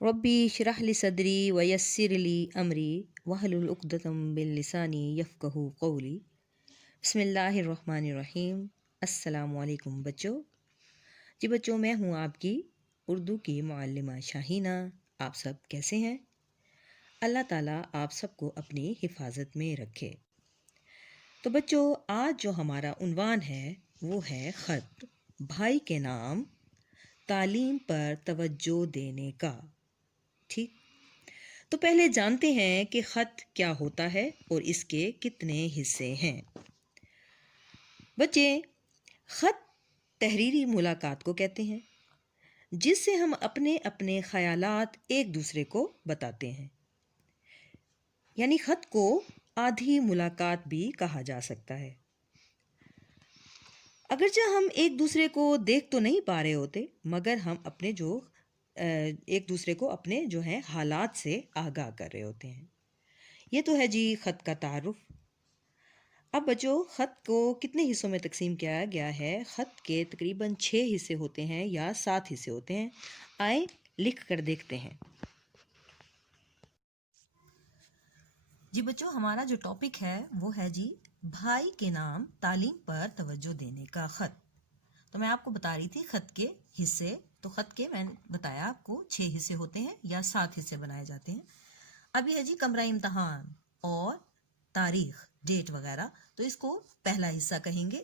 रब्बी इश्रह ली सदरी वयस्सिर ली अमरी वहलुल उक़दतम मिन लिसानी यफ़क़हू क़ौली। बिस्मिल्लाहिर्रहमानिर्रहीम। अस्सलामु अलैकुम बच्चों। जी बच्चों, मैं हूँ आपकी उर्दू की मुअल्लिमा शाहीना। आप सब कैसे हैं? अल्लाह ताला आप सबको अपनी हिफाजत में रखे। तो बच्चों, आज जो हमारा उन्वान है वो है ख़त, भाई के नाम, तालीम पर तवज्जो देने का। ठीक, तो पहले जानते हैं कि ख़त क्या होता है और इसके कितने हिस्से हैं। बच्चे, ख़त तहरीरी मुलाकात को कहते हैं, जिससे हम अपने अपने ख़यालात एक दूसरे को बताते हैं। यानी ख़त को आधी मुलाकात भी कहा जा सकता है। अगरचे हम एक दूसरे को देख तो नहीं पा रहे होते, मगर हम अपने एक दूसरे को अपने जो है हालात से आगाह कर रहे होते हैं। ये तो है जी ख़त का तारुफ। अब बच्चों, ख़त को कितने हिस्सों में तकसीम किया गया है? ख़त के तकरीबन 6 हिस्से होते हैं या 7 हिस्से होते हैं। आए लिख कर देखते हैं। जी बच्चों, हमारा जो टॉपिक है वो है जी भाई के नाम, तालीम पर तवज्जो देने का ख़त। तो मैं आपको बता रही थी ख़त के हिस्से। तो ख़त के मैंने बताया आपको 6 हिस्से होते हैं या 7 हिस्से बनाए जाते हैं। अभी है जी कमरा इम्तहान और तारीख, डेट वगैरह, तो इसको पहला हिस्सा कहेंगे।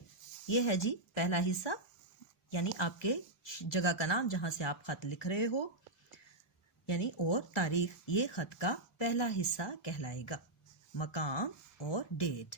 ये है जी पहला हिस्सा, यानी आपके जगह का नाम जहां से आप ख़त लिख रहे हो, यानी और तारीख, ये ख़त का पहला हिस्सा कहलाएगा, मकाम और डेट।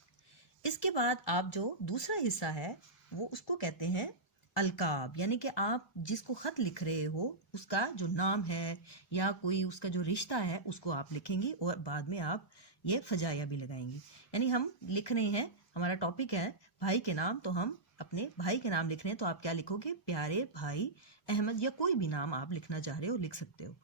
इसके बाद आप जो दूसरा हिस्सा है वो उसको कहते हैं अलकाब, यानी कि आप जिसको ख़त लिख रहे हो उसका जो नाम है या कोई उसका जो रिश्ता है उसको आप लिखेंगे और बाद में आप ये फजाया भी लगाएंगे। यानी हम लिख रहे हैं, हमारा टॉपिक है भाई के नाम, तो हम अपने भाई के नाम लिख रहे हैं, तो आप क्या लिखोगे? प्यारे भाई अहमद, या कोई भी नाम आप लिखना चाह रहे हो लिख सकते हो।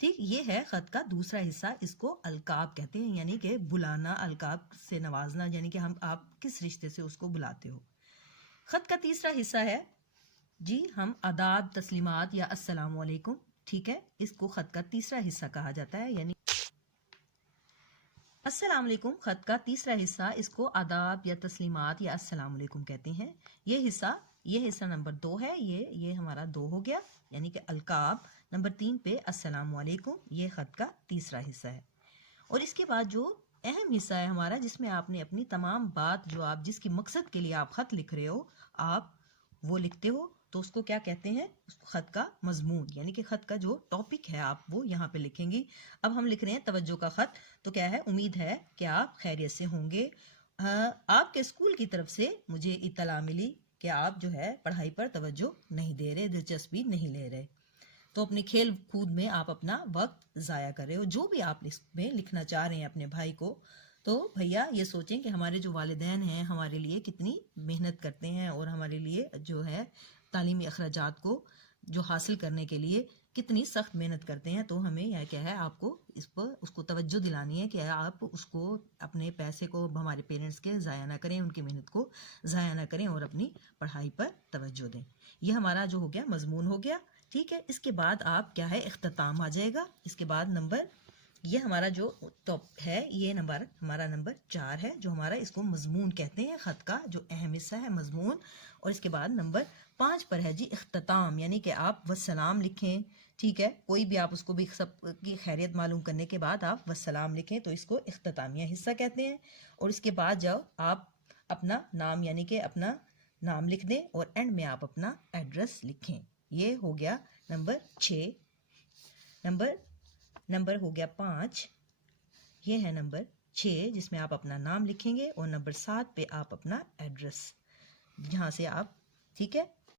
ठीक, ये है ख़त का दूसरा हिस्सा, इसको अलकाब कहते हैं, यानी कि बुलाना, अलकाब से नवाजना, यानी कि हम आप किस रिश्ते से उसको बुलाते हो। ख़त का तीसरा हिस्सा है जी हम आदाब, तस्लीमात या अस्सलाम वालेकुम। ठीक है, इसको ख़त का तीसरा हिस्सा कहा जाता है, यानी अस्सलाम वालेकुम ख़त का तीसरा हिस्सा, इसको आदाब या तस्लीमात या अस्सलाम वालेकुम कहते हैं। ये हिस्सा नंबर 2 है। ये हमारा 2 हो गया, यानी कि अलकाब। नंबर 3 पे अस्सलाम वालेकुम, ये ख़त का तीसरा हिस्सा है। और इसके बाद जो अहम हिस्सा है हमारा, जिसमें आपने अपनी तमाम बात, जो आप जिसकी मकसद के लिए आप ख़त लिख रहे हो, आप वो लिखते हो, तो उसको क्या कहते हैं? उसको ख़त का मजमून, यानी कि ख़त का जो टॉपिक है आप वो यहाँ पे लिखेंगी। अब हम लिख रहे हैं तवज्जो का ख़त। तो क्या है? उम्मीद है कि आप खैरियत से होंगे। आपके स्कूल की तरफ से मुझे इत्तला मिली कि आप जो है पढ़ाई पर तवज्जो नहीं दे रहे, दिलचस्पी नहीं ले रहे, तो अपने खेल कूद में आप अपना वक्त ज़ाया कर रहे हो। जो भी आप इसमें लिखना चाह रहे हैं अपने भाई को, तो भैया ये सोचें कि हमारे जो वालिदैन हैं हमारे लिए कितनी मेहनत करते हैं और हमारे लिए जो है तालीमी अखराजात को जो हासिल करने के लिए कितनी सख्त मेहनत करते हैं। तो हमें यह क्या है, आपको इस पर उसको तवज्जो दिलानी है कि आप उसको, अपने पैसे को, हमारे पेरेंट्स के ज़ाया ना करें, उनकी मेहनत को ज़ाया ना करें और अपनी पढ़ाई पर तवज्जो दें। ये हमारा जो हो गया मजमून हो गया। ठीक है, इसके बाद आप क्या है, इख्तिताम आ जाएगा। इसके बाद नंबर, ये हमारा जो टॉप है, ये नंबर हमारा नंबर 4 है, जो हमारा इसको मजमून कहते हैं, ख़त का जो अहम हिस्सा है मजमून। और इसके बाद नंबर 5 पर है जी इख्तिताम, यानी कि आप वस्सलाम लिखें। ठीक है, कोई भी आप उसको भी सब की खैरियत मालूम करने के बाद आप वस्सलाम लिखें, तो इसको इख्तितामिया हिस्सा कहते हैं। और इसके बाद जब आप अपना नाम, यानी कि अपना नाम लिख दें और एंड में आप अपना एड्रेस लिखें। ये हो गया नंबर 6। नंबर हो गया 5, ये है नंबर 6 जिसमें आप अपना नाम लिखेंगे, और नंबर 7 पे आप अपना एड्रेस, जहाँ से आप, ठीक है,